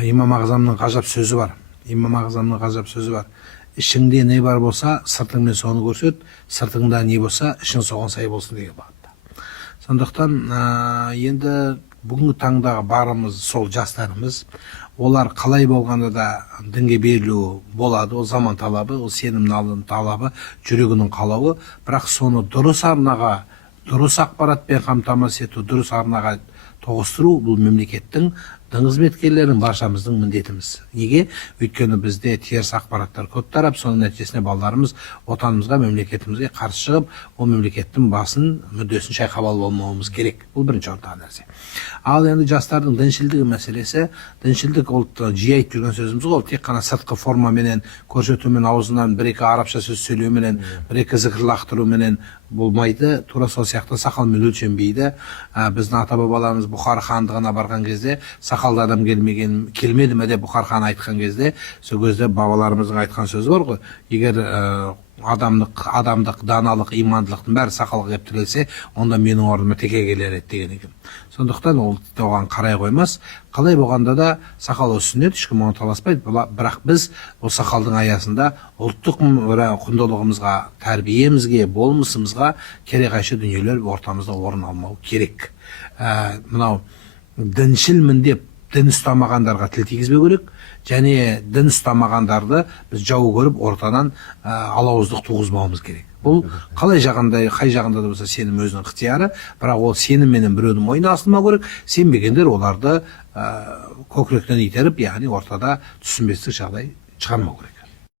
имам ағзамның ғажап сөзі бар. Ішіңде не бар болса, сыртыңмен соны көрсет, сыртыңда не болса, ішің соған сай болсын деген бағытта. Сондықтан енді бүгінгі таңдағы барымыз сол жастарымыз, олар қалай болғанда да дінге берілу болады, ол заман талабы, ол сенімнің талабы, жүрегінің қалауы, бірақ соны дұрыс арнаға, дұрыс ақпаратпен қамтамасыз ету, дұрыс арнаға тоғыстыру бұл мемлекеттің дін қызметкерлерінің баршамыздың міндетіміз. Неге? Өйткені бізде теріс ақпараттар көп тарап, соның нәтижесінде балаларымыз отанымызға, мемлекетімізге қарсы шығып, ол мемлекеттің басын, мүддесін шайқап алып алмауымыз керек. Бұл бірінші орындағы нәрсе. Ал енді жастардың діншілдігі мәселесі, діншілдік ол жиі айтып жүрген сөзіміз ғой, тек қана сыртқы формаменен, көрсетумен, аузынан бір-екі арабша сөз сөйлеуменен, бір-екі зікір лақтыруменен болмайды, тура сол сияқты сақалмен өлшенбейді. Біздің ата-бабаларымыз Бұхар хандығына барған кезде сақалды адам келмеді ме деп Бұхар хан айтқан кезде, сол кезде бабаларымыздың айтқан сөзі бар ғой, егер адамдық, даналық, имандылықтың бәрі сақалға кеп тірелсе, онда менің орныма теке келер еді деген екен. Сондықтан ол оған қарай қоймас. Қалай болғанда да сақал өссінеді, ешкім оны таласпайды, бірақ біз ол сақалдың аясында ұлттық құндылығымызға, тәрбиемізге, болмысымызға кере қайшы дүниелер ортамызда орын алмау керек. Мынау діншілмін деп дін ұстамағандарға тіл тигізбеу керек, және дін ұстамағандарды біз жау көріп ортадан алауыздық туғызбауымыз керек. Бұл қалай жағында, қай жағында да болса сенім өзінің ықтияры, бірақ ол сенімменен біреудің мойнына асылмау керек, сенбегендер оларды көкіректен итеріп, яғни ортада түсінбестік жағдай шығармау керек.